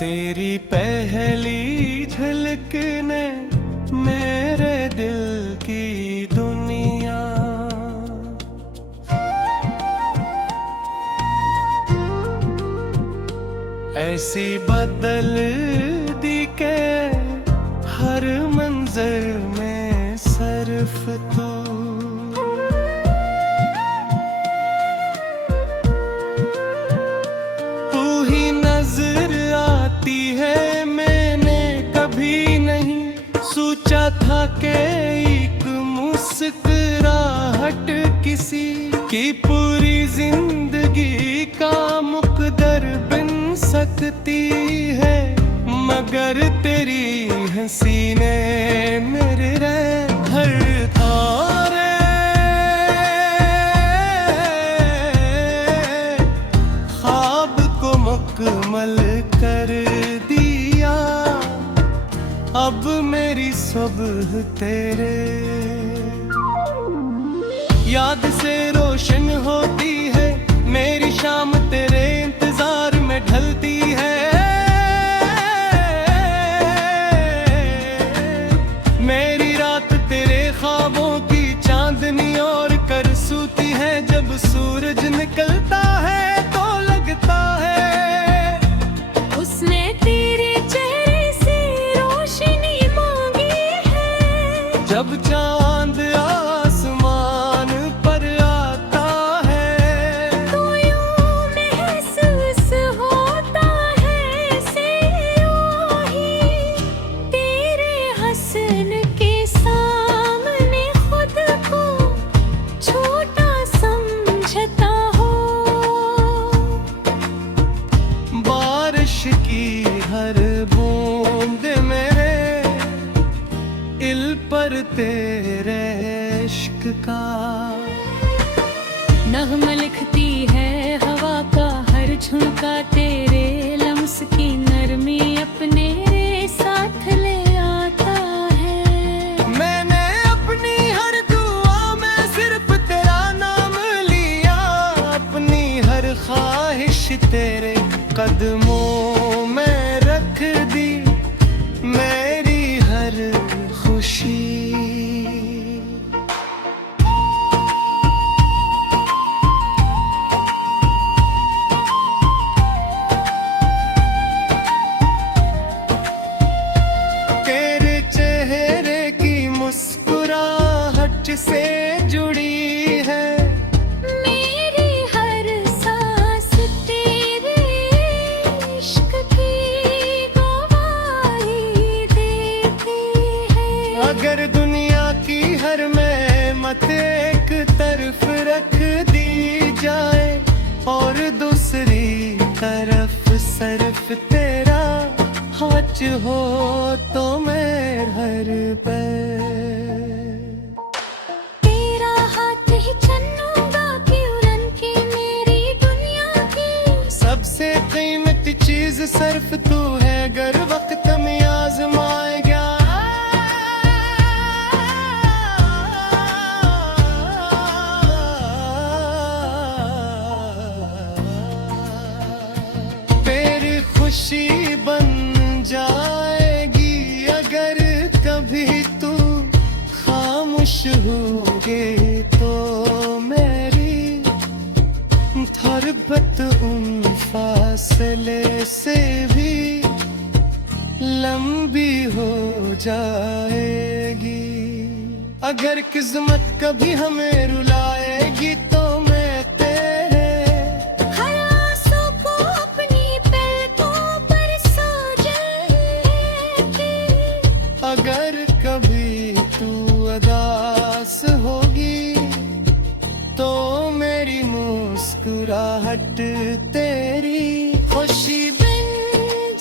तेरी पहली झलक ने मेरे दिल की दुनिया ऐसी बदल दी के हर मंजर में सिर्फ तू ही नजर आती है। मैंने कभी नहीं सोचा था कि एक मुस्कुराहट किसी की पूरी जिंदगी का मुकद्दर बन सकती है, मगर तेरी हंसी ने मेरे हर तारे ख्वाब को मुकम्मल कर दिया। अब मेरी सुबह तेरे याद से रोशन होती है, मेरी शाम तेरे इंतजार में ढलती है। मेरी रात तेरे ख्वाबों की चांदनी और कर सूती है। जब सूरज निकलता है तो लगता है उसने तेरे चेहरे से रोशनी मांगी है। जब चांद आसमान पर आता है तो यूं महसूस होता है से यूं ही तेरे हसन के सामने खुद को छोटा समझता हो। बारिश की हर बूंद मेरे दिल पर तेरे इश्क का नग़्मा लिखती है हवा का हर झुमका, तेरे लम्स की नरमी अपने साथ ले आता है। मैंने अपनी हर दुआ में सिर्फ तेरा नाम लिया, अपनी हर ख्वाहिश तेरे कदमों में रख दी, मेरी हर खुशी। तेरे चेहरे की मुस्कुराहट से जुड़ी है मेरी हर सांस तेरे इश्क की गवाही देती है। अगर दुनिया की हर महमत एक तरफ रख दी जाए और दूसरी तरफ सिर्फ तेरा हाथ हो तो मेरे हर पैर तेरा हाथ ही चलूंगा कि उड़न की मेरी दुनिया की सबसे कीमती चीज सिर्फ तू है। अगर वक्त में आजमाए गया तेरी खुशी बन जाएगी। अगर कभी तू खामोश होगे तो मेरी थरबत उन फासले से भी लंबी हो जाएगी। अगर किस्मत कभी हमें रुलाएगी तो मैं तेरे हर आंसू को अपनी पलकों पर सजाएगी। अगर कभी तू उदास होगी तो मेरी मुस्कुराहट तेरी खुशी बन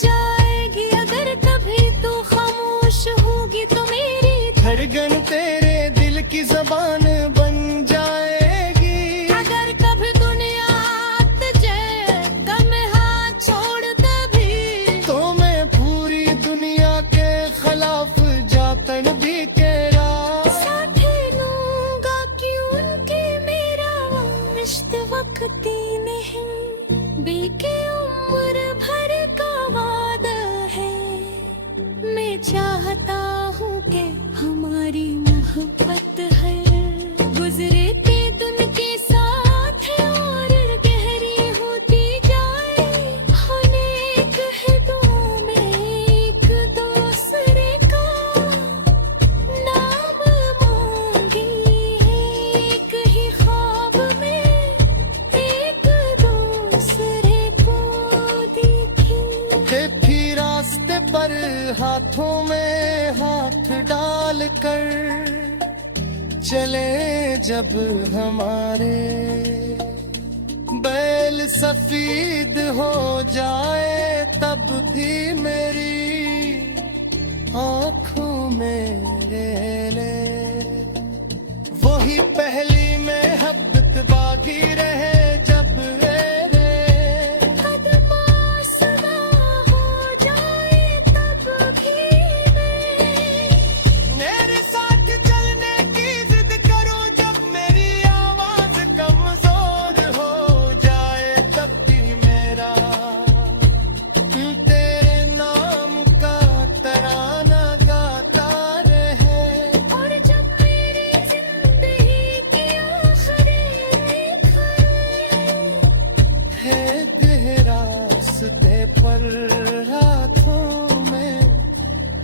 जाएगी। अगर कभी तू खामोश होगी तो मेरी धड़कन तेरे दिल की जबान बन जाएगी। अगर कभी दुनिया तुझे गम हाथ छोड़ दे भी तो मैं पूरी दुनिया के खिलाफ जातन भी तेरा साथ लूंगा क्यों कि मेरा रिश्ता वक्ती नहीं बेके उम्र भर का वादा डाल कर चले जब हमारे, बैल सफेद हो जाए तब भी मेरी आंखों में ले, वही पहली मोहब्बत बाकी रहे जब मेरे कदमों सदा हो जाए तब भी मेरे साथ चलने की जिद करो, जब मेरी आवाज कमजोर हो जाए तब भी मेरा तेरे नाम का तराना गाता रहे। और जब मेरी जिंदगी की आखिरी है गहरा रास्ते पर हाथों में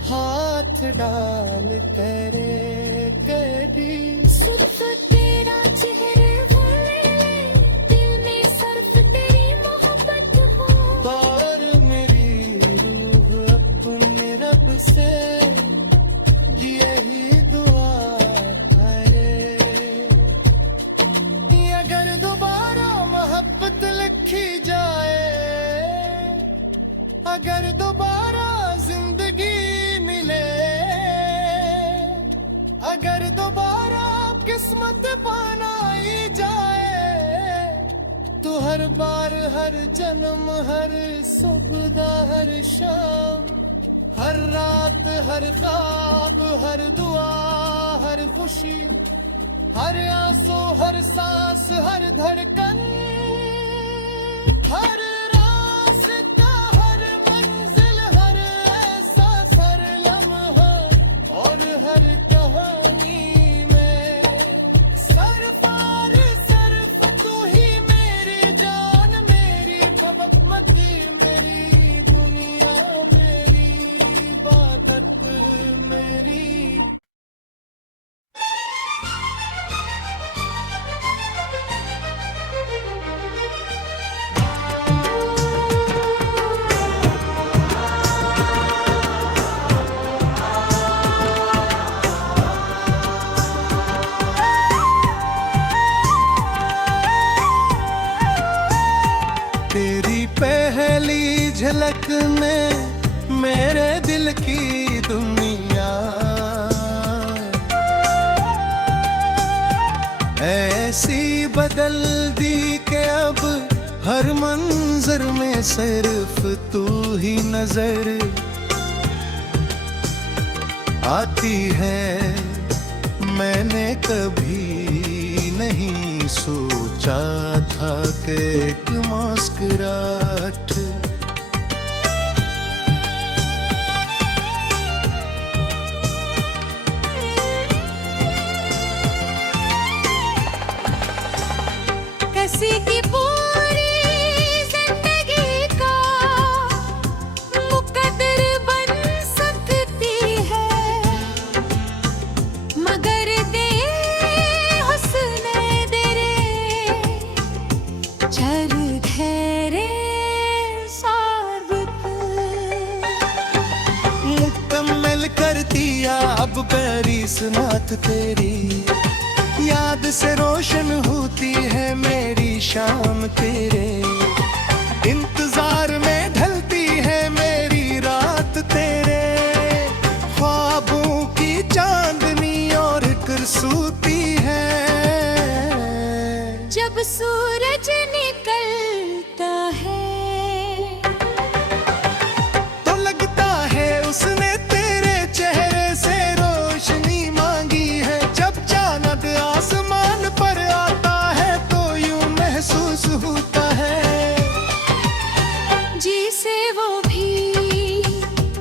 हाथ डाल करे करी, सिर्फ तेरा चेहरे बोले, दिल में सिर्फ तेरी मोहब्बत हो। और मेरी रूह अपने रब से यही दुआ करे, अगर दोबारा मोहब्बत लिखी जाए, अगर दोबारा जिंदगी मिले, अगर दोबारा किस्मत बनाई जाए, तो हर बार हर जन्म हर सुबह हर शाम, हर रात हर ख्वाब हर दुआ हर खुशी, हर आंसू हर सांस हर धड़कन, हर रास्ता हर मंजिल हर एहसास हर लम्हा और हर कहानी में सरफार सिर्फ तू ही मेरी जान, मेरी बबकमती मेरी दुनिया मेरी इबादत मेरी। तेरी पहली झलक ने मेरे दिल की दुनिया ऐसी बदल दी कि अब हर मंजर में सिर्फ तू ही नजर आती है। मैंने कभी नहीं सोचा था कि एक मुस्कुराहट किसी की पूरी जिंदगी का मुकद्दर बन सकती है, मगर दे हुस्न तेरे चर धैर्य साबित मुकम्मल कर दिया अब पैरिस नात तेरी याद से रोशन होती है मेरी शाम तेरे इंतजार में ढलती है मेरी रात तेरे ख्वाबों की चांदनी और करसूती है। जब सूरज निकलता है तो लगता है उसने तेरे चेहरे से रोशनी मांगी है, जब चांद आसमान पर आता है तो यूं महसूस होता है जिसे वो भी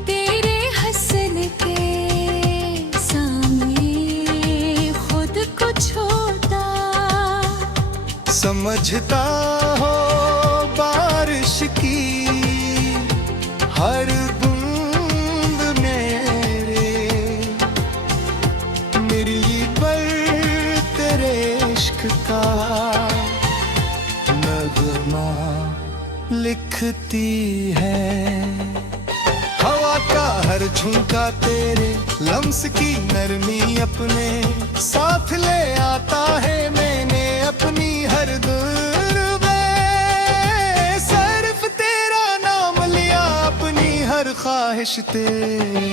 तेरे हसन के सामने खुद को छोड़ता समझता हो बारिश की हर बूंद मेरी पर तेरे इश्क का नगमा लिखती है। हवा का हर झुमका तेरे लम्स की नरमी अपने साथ ले आता है। मैंने अपनी हर दूर में सिर्फ तेरा नाम लिया, अपनी हर ख्वाहिश तेरे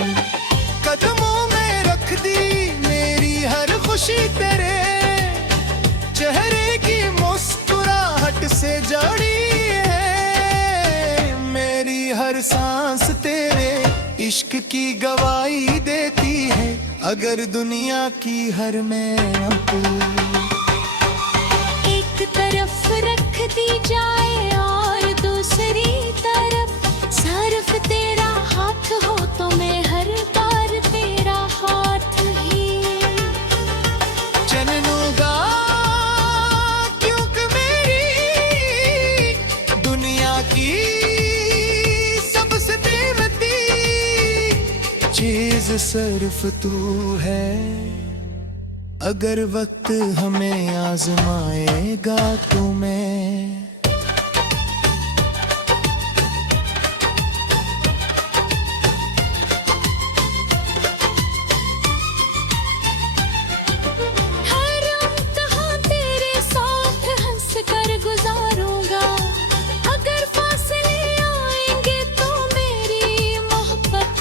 कदमों में रख दी। मेरी हर खुशी तेरे चेहरे की मुस्कुराहट से जड़ी है। मेरी हर सांस तेरे इश्क की गवाही देती है। अगर दुनिया की हर महफिल एक तरफ रख दी जाए और दूसरी तरफ सिर्फ तेरा हाथ हो तो मैं हर बार तेरा हाथ ही चलूंगा, क्योंकि मेरी दुनिया की सबसे कीमती चीज सिर्फ तू है। अगर वक्त हमें आजमाएगा तो मैं हर इम्तिहान तेरे साथ हंस कर गुजारूंगा। अगर फासले आएंगे तो मेरी मोहब्बत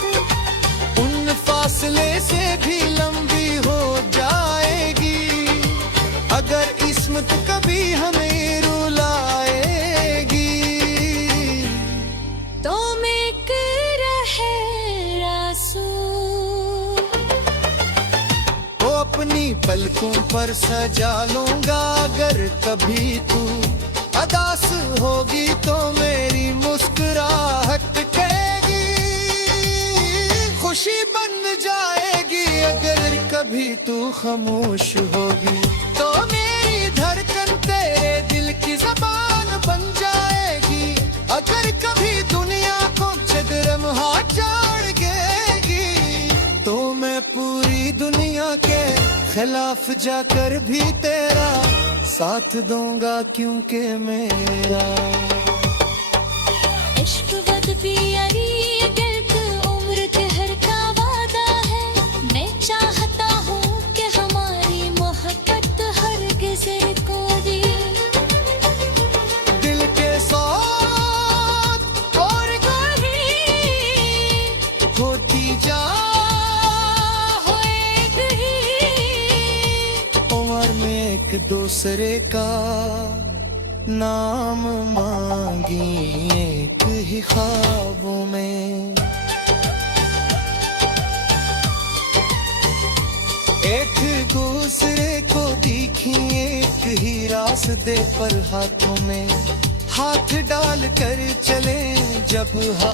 उन फासले से भी लंबी हो जाएगी। अगर किस्मत कभी हमें रुलाएगी तो मैं एक रहे रसूल वो अपनी पलकों पर सजा लूंगा। अगर कभी तू अदास होगी तो मेरी मुस्कुराहट कहेगी खुशी बन जाएगी। अगर कभी तू खामोश होगी तो मेरी धड़कन तेरे दिल की ज़बान बन जाएगी। अगर कभी दुनिया को चदरम हाथ जोड़ देगी तो मैं पूरी दुनिया के खिलाफ जाकर भी तेरा साथ दूंगा, क्योंकि मेरा इश्क वद पियरी गिरत उम्र कहर का वादा है। मैं चाहता हूँ कि हमारी मोहब्बत हरगिज़ कोई दिल के साथ और होती जा हो एक ही उम्र में एक दूसरे का नाम मांगी एक ही ख्वाबों में। एक दूसरे को दिखी एक ही रास्ते पर हाथों में हाथ डाल कर चले। जब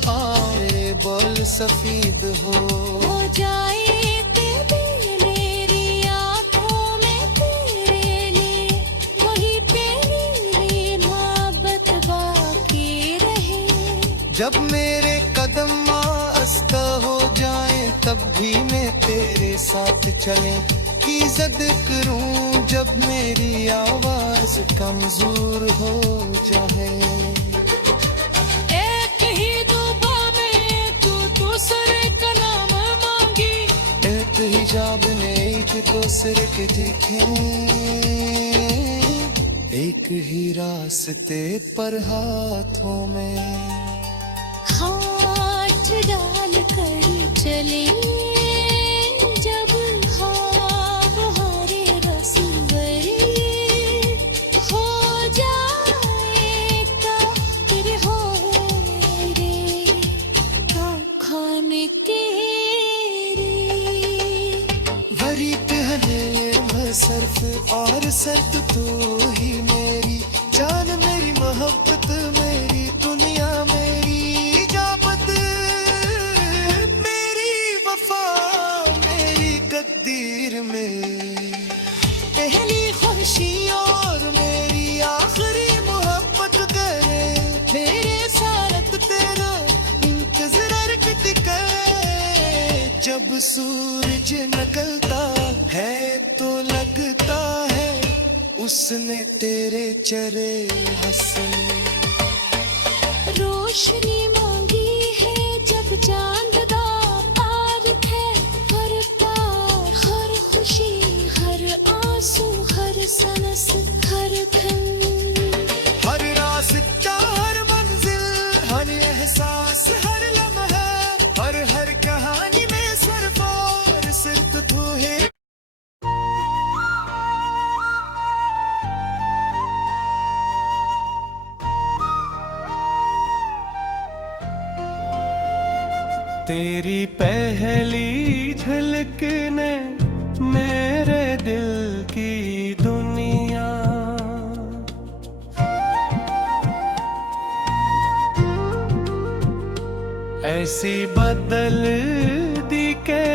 आए बोल सफेद हो जाए तेरे मेरी आँखों में तेरे लिए वही तेरी मोहब्बत बाकी रहे। जब मेरे कदम आस्ता हो जाए तब भी मैं तेरे साथ चले की जिद करूं। जब मेरी आवाज कमजोर हो जाए एक ही दुआ में तू दूसरे का नाम मांगी। एक हिजाब ने एक दूसरे के देखे एक ही रास्ते पर हाथों में हाथ डाल कर चले। जब हमारे रसूवरे हो जाएगा फिर हो रे खाने के रे भरी पहले सर्फ और सर्द तो ही मेरी जान मेरी मोहब्बत मेरी दुनिया मेरी जाबत मेरी वफा मेरी तकदीर में पहली खुशी और मेरी आखिरी मोहब्बत करे। मेरे साथ तेरा इंतजार टिके। जब सूरज निकलता है तो लगता है उसने तेरे चेहरे हंसन। रोशनी मांगी है जब चांद दा तेरी पहली झलक ने मेरे दिल की दुनिया ऐसी बदल दी के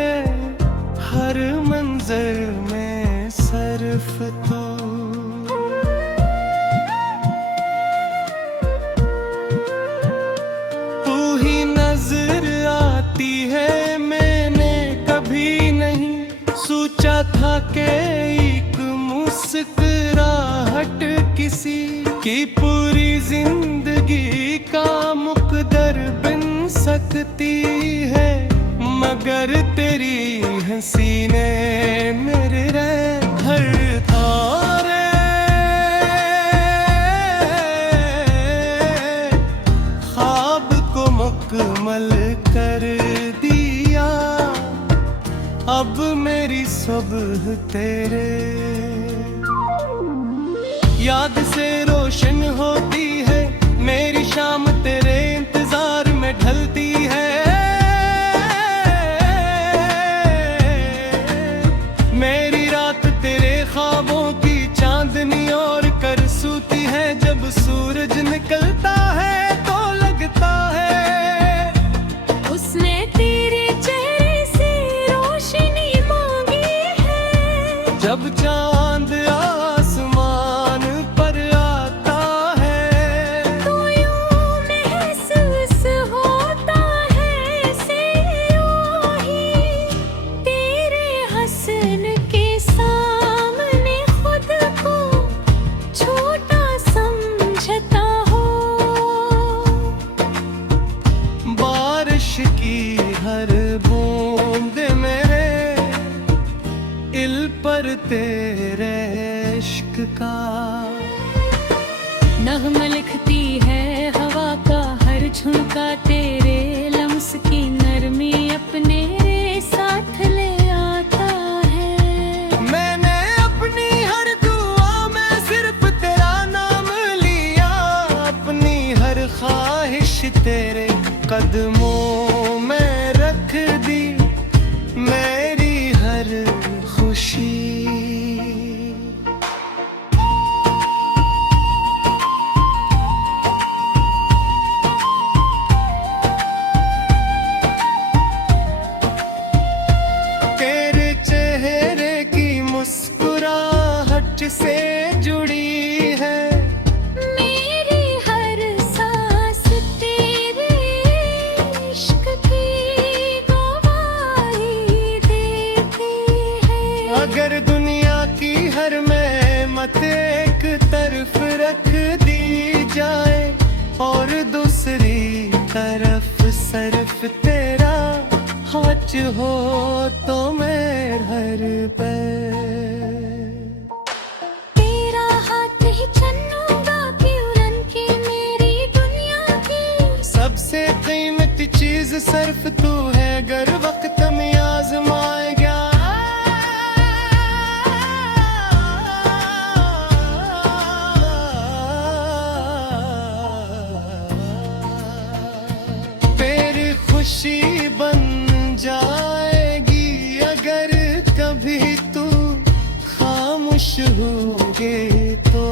हर मंजर में सिर्फ तू ही नजर आती है। मैंने कभी नहीं सोचा था कि एक मुस्कुराहट किसी की पूरी जिंदगी का मुकद्दर बन सकती है, मगर तेरी हंसी ने मेरे हर तारे ख्वाब को मुकम्मल कर दिया। अब मेरी सुबह तेरे याद से रोशन होती है, मेरी शाम तेरे इंतजार में ढलती है। मेरी रात तेरे ख्वाबों की चांदनी और कर सूती है। जब सूरज निकलता है तो लगता है उसने तेरे चेहरे से रोशनी मांगी है। जब चांद आसमान पर आता है तो यूं महसूस होता है से यूं ही तेरे हसन के सामने खुद को छोटा समझता हो। बारिश की हर बूंद मेरे इल पर तेरे इश्क का नग़्मा लिखती है हवा का हर झुमका, तेरे लम्स की नरमी अपने साथ ले आता है। मैंने अपनी हर दुआ में सिर्फ तेरा नाम लिया, अपनी हर ख्वाहिश तेरे कदमों में रख दी, मेरी हर खुशी तेरे चेहरे की मुस्कुराहट से जुड़ी है। मेरी हर सांस तेरे इश्क की गवाही देती है। अगर दुनिया की हर महमत एक तरफ रख दी जाए और दूसरी तरफ सिर्फ तेरा हाथ हो तो मेरे हर पैर तेरा हाथ ही चन्नूंगा की उड़न की मेरी दुनिया की सबसे कीमती चीज सिर्फ तू है। अगर वक्त में आजमाएगा तेरी खुशी बन जाएगी। अगर कभी तू खामोश होगे तो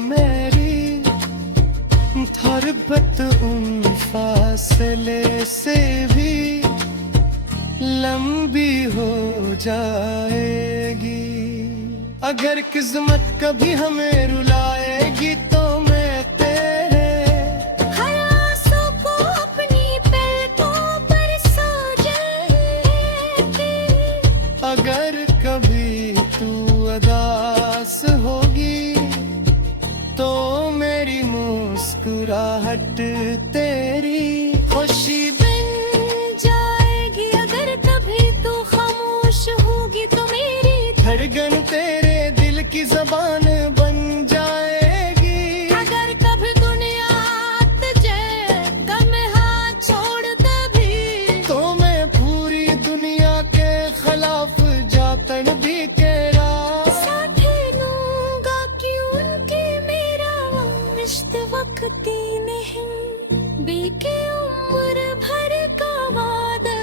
मेरी थरबत उन फासले से भी लंबी हो जाएगी। अगर किस्मत कभी हमें रुलाएगी तो मैं तेरे हर आंसू को अपनी पलकों पर सजाएगी। अगर कभी तू उदास होगी तो मेरी मुस्कुराहट तेरी खुशी बन जाएगी। अगर कभी तू खामोश होगी तो मेरी धड़कन तेरे दिल की जबान बन जाएगी। अगर कभी दुनिया तुझे गम हाथ छोड़ दे भी तो मैं पूरी दुनिया के खिलाफ जातन भी तेरा साथ लूंगा क्योंकि मेरा रिश्त वक्ती नहीं बेके उम्र भर का वादा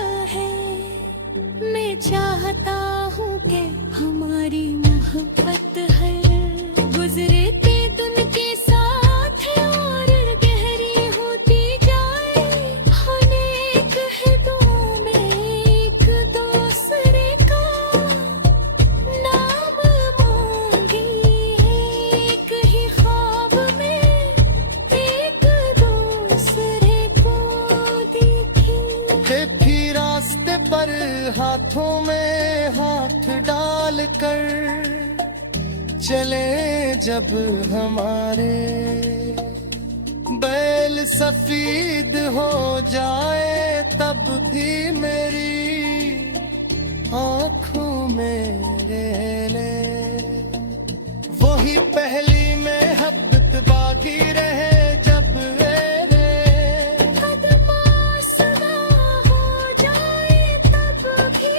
डाल कर चले जब हमारे बैल सफेद हो जाए तब भी मेरी आँखों में रेले वही पहली मोहब्बत बाकी रहे जब मेरे कदम आसमां हो जाए तब भी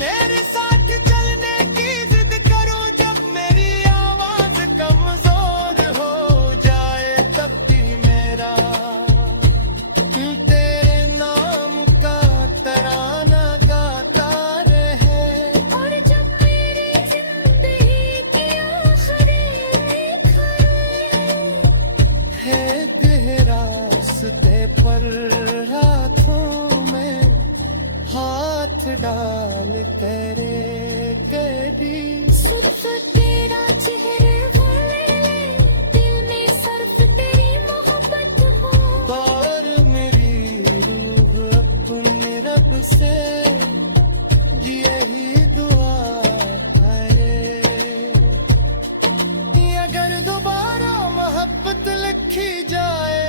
मेरे साथ चलने की जिद करो जब मेरी आवाज कमजोर हो जाए तब भी मेरा तेरे नाम का तराना गाता रहे और जब मेरी जिंदगी की आखिरी है गहरा रास्ते पर हाथों में हाथ डाल करे कभी सिर्फ तेरा चेहरे वाले दिल में सिर्फ तेरी मोहब्बत हो और मेरी रूह अपने रब से यही दुआ करे अगर दोबारा मोहब्बत लिखी जाए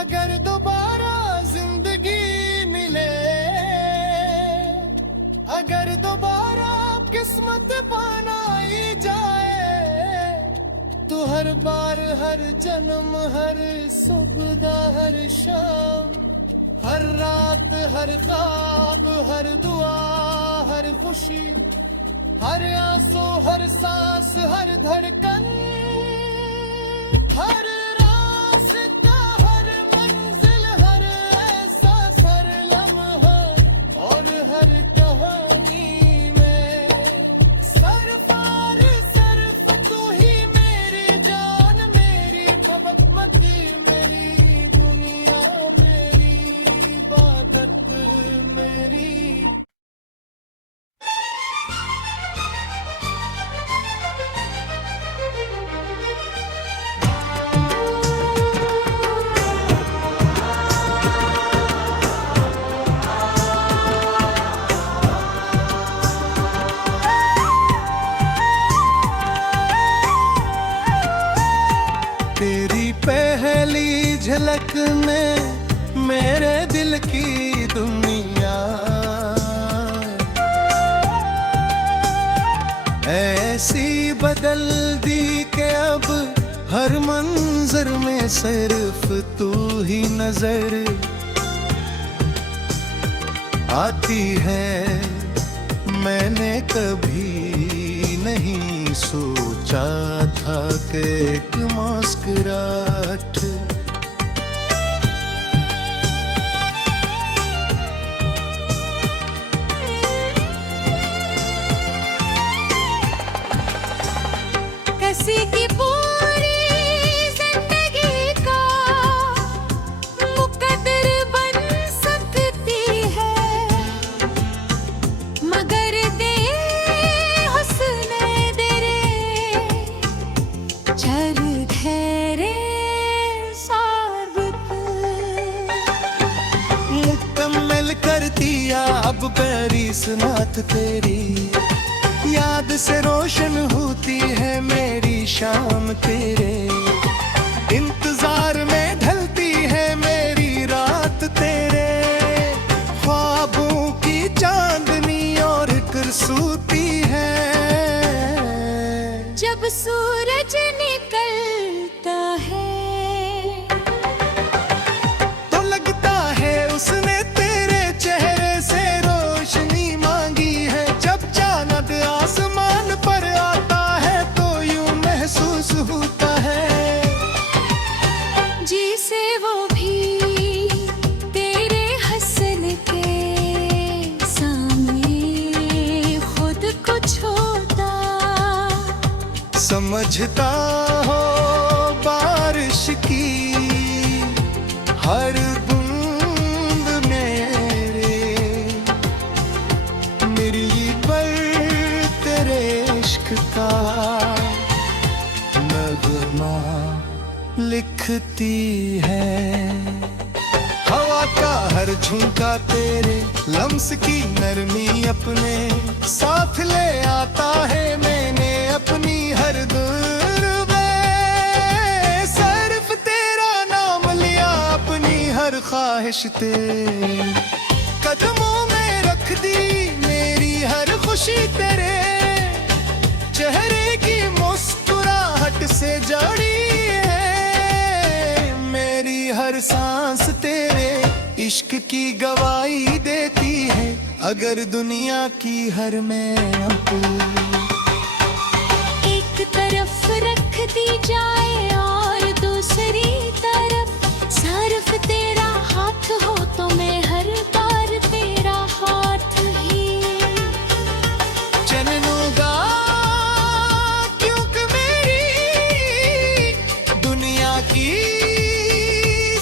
अगर दोबारा जिंदगी मिले अगर दोबारा किस्मत बनाई जाए तो हर बार हर जन्म हर सुबह हर शाम हर रात हर ख्वाब हर दुआ हर खुशी हर आंसू हर सांस हर धड़कन हर रास्ता हर मंजिल हर एहसास हर लम्हा और हर कहानी में सरफार सरफ तू ही मेरी जान मेरी बबकमती मेरी दुनिया मेरी इबादत मेरी तेरी पहली झलक ने मेरे दिल की दुनिया ऐसी बदल दी कि अब हर मंजर में सिर्फ तू ही नजर आती है मैंने कभी नहीं सोचा था कि एक मुस्कुराहट किसी की पूरी जिंदगी का मुकद्दर बन सकती है मगर दे हुस्न तेरे चर ठहरे साबित मुकम्मल कर दिया अब पेरिस नाथ तेरी याद से रोशन होती है मेरी शाम तेरे इंतजार में ढलती है मेरी रात तेरे ख्वाबों की चांदनी और करसूती है जब सूरज निकलता है तो लगता है उसने तेरे चेहरे से रोशनी मांगी है जब चांद आसमान पर आता है तो यूं महसूस होता है जिसे वो भी तेरे हसन के सामने खुद को छोड़ता समझता हो बारिश की हर बूंद मेरी पर तेरे इश्क का नगमा लिखती है हवा का हर झुमका तेरे लम्स की नरमी अपने साथ ले आता है। मैंने अपनी हर दूर में सिर्फ तेरा नाम लिया, अपनी हर ख्वाहिश तेरे कदमों में रख दी। मेरी हर खुशी तेरे चेहरे की मुस्कुराहट से जड़ी है। मेरी हर सांस तेरे इश्क की गवाही देती है। अगर दुनिया की हर महफिल एक तरफ रख दी जाए और दूसरी तरफ सिर्फ तेरा हाथ हो तो मैं हर बार तेरा हाथ ही चलूंगा, क्योंकि मेरी दुनिया की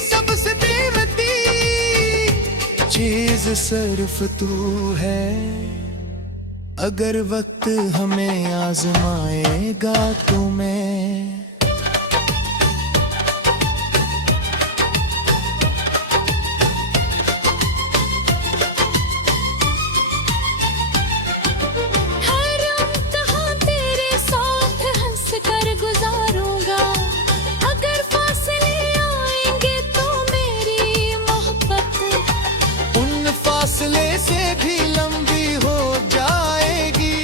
सबसे कीमती चीज सिर्फ तू है। अगर वक्त हमें आजमाएगा तो मैं हर इम्तिहान तेरे साथ हंस कर गुजारूंगा। अगर फासले आएंगे तो मेरी मोहब्बत उन फासले से भी लंबी हो जाएगी।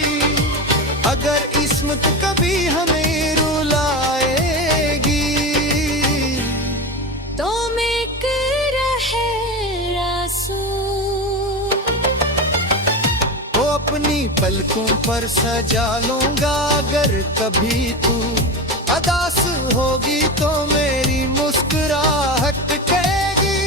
अगर किस्मत कभी हमें रुलाएगी तो मैं एक रहे रसूल वो अपनी पलकों पर सजा लूंगा। अगर कभी तू अदास होगी तो मेरी मुस्कुराहट कहेगी,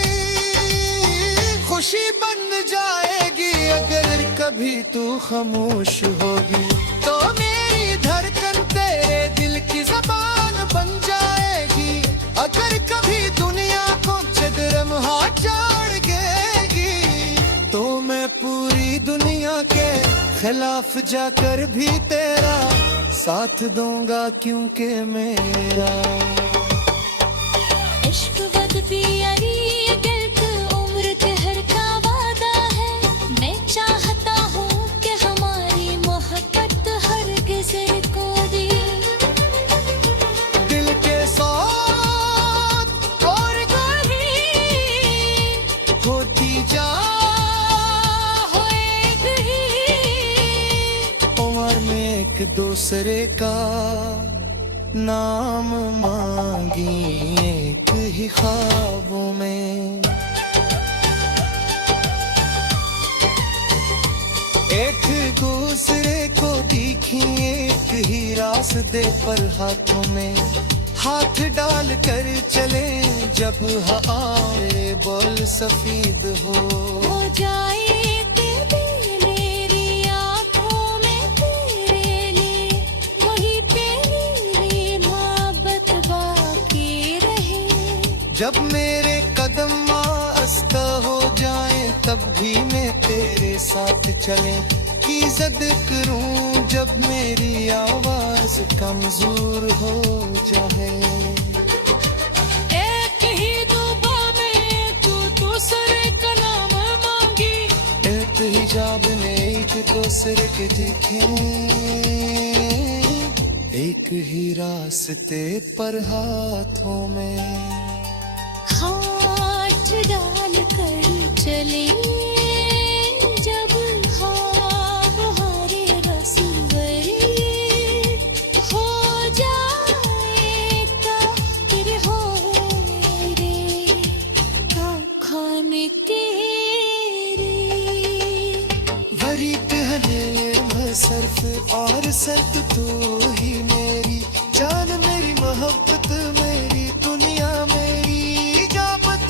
खुशी बन जाएगी। अगर कभी तू खामोश होगी तो मेरी धड़कन तेरे दिल की ज़बान बन जाएगी। अगर कभी दुनिया को चदरम हाथ जोड़ देगी तो मैं पूरी दुनिया के खिलाफ जाकर भी तेरा साथ दूंगा, क्योंकि मेरा इश्क वक्ती यारी गिल्क उम्र कहर का वादा है। मैं चाहता हूँ कि हमारी मोहब्बत हरगिज़ को दी दिल के साथ और ही होती जा हो एक ही उम्र में एक दूसरे का नाम मांगी, एक ही ख्वाबों में एक दूसरे को दिखी, एक ही रास्ते पर हाथों में हाथ डाल कर चले। जब आए बोल सफेद हो जाए तेरे मेरी आँखों में तेरे लिए वही तेरी मोहब्बत बाकी रहे। जब मेरे कदम आस्ता हो जाए तब भी मैं तेरे साथ चले की जिद करूं। जब मेरी आवाज कमजोर हो जाए एक ही दुआ में तू दूसरे का नाम मांगी। एक हिजाब में एक दूसरे के दिखे, एक ही रास्ते पर हाथों में हाथ डाल कर चले। जब हमारे रसूवरे हो जाए काफिर हो रे खाने के वरी पहले सर्फ और सर्द तो ही मेरी जान, मेरी मोहब्बत, मेरी दुनिया, मेरी जाबत,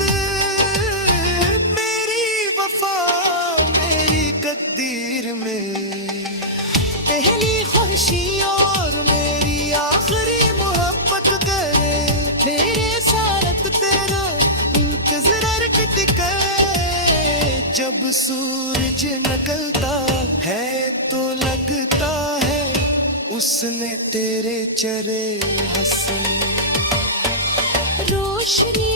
मेरी वफा, मेरी तकदीर में पहली खुशी और मेरी आखिरी मोहब्बत करे। मेरे साथ तेरा इंतजार टिके। जब सूरज निकलता है तो लगता है उसने तेरे चेहरे हंसे। रोशनी